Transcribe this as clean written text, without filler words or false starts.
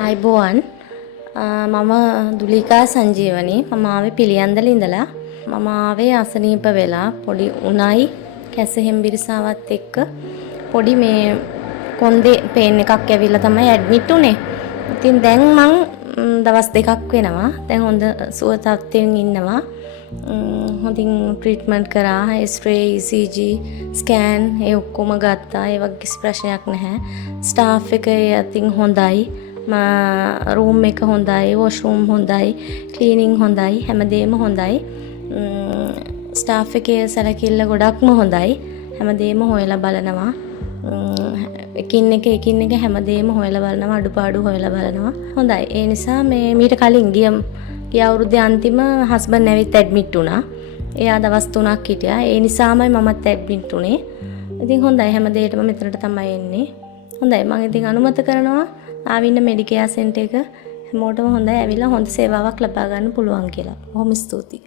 ආයිබෝවන් මම දුලිකා සංජීවනි මම ආවේ පිළියන්දල ඉඳලා මම ආවේ අසනීප වෙලා පොඩි උණයි කැස හෙම්බිරිසාවත් එක්ක පොඩි මේ කොන්දේ පේන් එකක් ඇවිල්ලා තමයි ඇඩ්මිට් උනේ. ඉතින් දැන් මං දවස් දෙකක් වෙනවා. දැන් හොඳ සුව තත්ත්වයෙන් ඉන්නවා. හොඳින් ට්‍රීට්මන්ට් කරා එක්ස්රේ ECG ස්කෑන් ඒ ඔක්කොම ගත්තා. ඒ වගේ කිසි ප්‍රශ්නයක් නැහැ. ස්ටාෆ් එක අතින් හොඳයි. රූම් එක හොඳයි, වොෂ්රූම් හොඳයි, ක්ලීනින් හොඳයි, හැමදේම හොඳයි. ස්ටාෆ් එකේ සැලකිල්ල ගොඩක්ම හොඳයි. හැමදේම හොයලා බලනවා. එකින් එක හැමදේම හොයලා බලනවා, අඩුපාඩු හොයලා බලනවා. හොඳයි. ඒ නිසා මේ මීට කලින් ගිය අවුරුද්දේ අන්තිම හස්බන්ඩ් ඇවිත් ඇඩ්මිට් වුණා. එයා දවස් 3ක් හිටියා. ඒ නිසාමයි මමත් ඇඩ්මිට් වුණේ. ඉතින් හොඳයි හැමදේටම මෙතනට තමයි එන්නේ. හොඳයි. මම ඉතින් අනුමත කරනවා ආවින්න මෙඩිකෙයාර් සෙන්ටර් එක හැමෝටම හොඳයි ඇවිල්ලා හොඳ සේවාවක් ලබා ගන්න පුළුවන් කියලා. බොහොම ස්තුතියි.